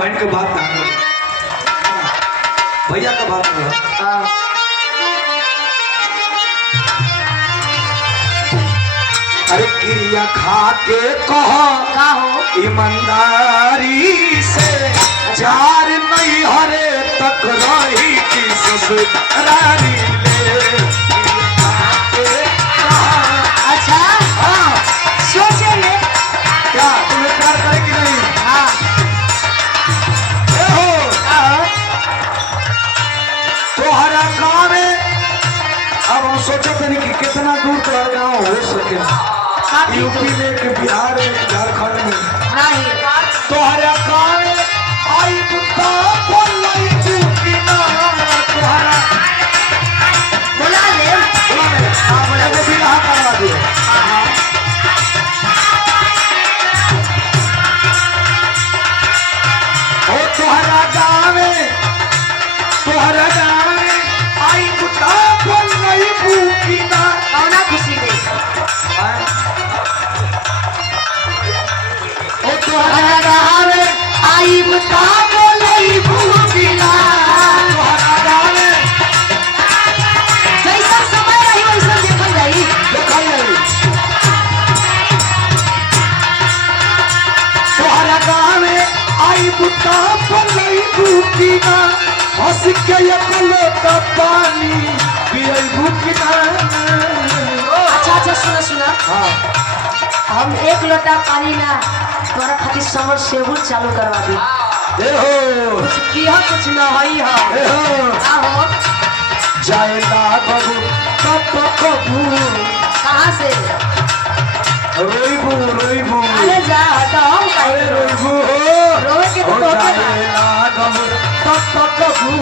बहन के बात ना करो, भैया का बात करो। अरे क्रिया खा के कहो ईमानदारी से जार नहीं हरे तक रही की ससुरारी ले। अच्छा हाँ सोचे ले क्या तुम्हें प्यार करे कि नहीं? हाँ हो तोहरा गाँव में अब हम सोचे थे कि कितना दूर तोहरा गाँव हो सके, यूपी में कि बिहार में कि झारखंड में। नहीं तोहरा गाँव में आई बुता बोलाई की ना तोहरा बुला ले बोला नहीं। हाँ बोला मैं भी यहाँ करवा दिया। ओ तोहरा गाँव में आई बुता बोलाई की ना। कौना खुशी में ओ तोहरा गाँव में आई बता बोलई भूखिला तोहरा गाँव में जैसा समय रही वैसा देखल जाई देखल जाई। तोहरा गाँव में आई बुता बोलाई की ना हंस के एक लोटा पानी पियई की ना। अच्छा अच्छा सुना सुना हाँ हम एक लोटा पानी ना तोरा खातिर समर सेबुल चालू करवा दी ए हो कुछ किया कुछ न होई हो ए हो का हो जाएगा बाबू कब कबू कहाँ से रोईबू रोईबू अरे जा हटा हम अरे कहीं रोईबू हो रोए के तो हो तोते बा। जाएगा बाबू कब कबू